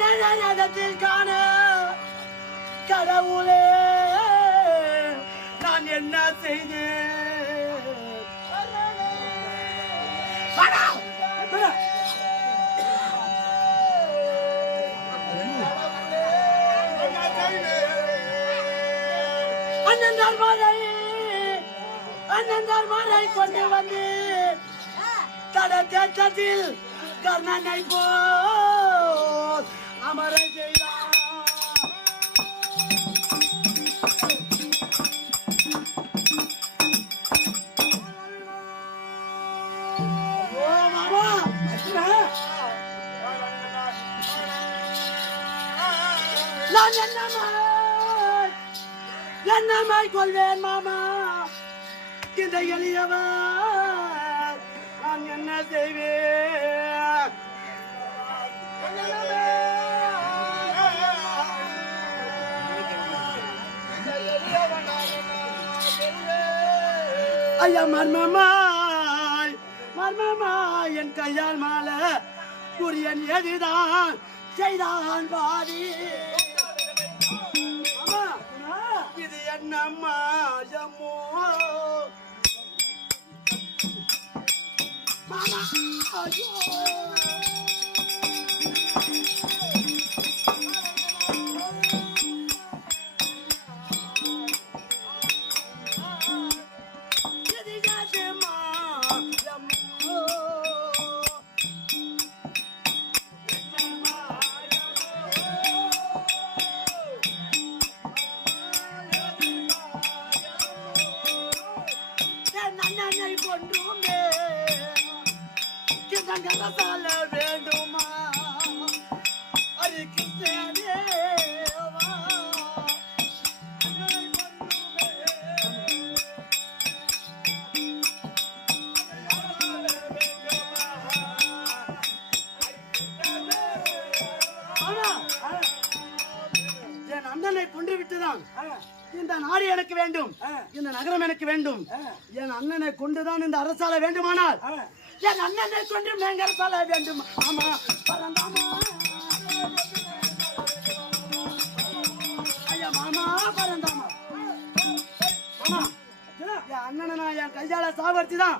நரகத்தில் காண கடவுளே நான் என்ன செய்தேன்? அண்ணன் தர்மரை அண்ணன் தர்மரை கொண்டு வந்து தட தேட்டத்தில் கர்ணனை போ நான் என்னமாய் என்னமாய் கொள்வேன் மாமா இந்த எளியவர் நான் என்ன செய்வேன் ஐயா மர்மமாய் மர்மமாய் என் கையால் மாலை துரியன் எதுதான் செய்தான் பாதி என்ன மாயமோ மாமா ஐயோ. அண்ணனை கொன்றுமே. கிணங்கல சால வேண்டுமா? கொன்றுமே. ஆனா, என் அண்ணனை கொன்று விட்டுதான்? இந்த நாடு எனக்கு வேண்டும். இந்த நகரம் எனக்கு வேண்டும். என் அண்ணனை கொண்டுதான் இந்த அரசால வேண்டுமானால் என் அண்ணனை கொண்டு மேங்க அரசால வேண்டும். ஆமா. பரந்தாமா. ஐயா மாமா பரந்தாமா. மாமா என் அண்ணனை நான் என் கையால சாவடிச்சு தான்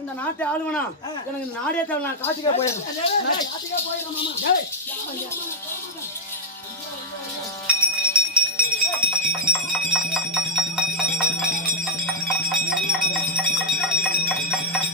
இந்த நாட்டை ஆளுவனா. எனக்கு நாடே தேவை நான் காட்டுக்கே நான் காட்டுக்கே போயிடுறேன் மாமா.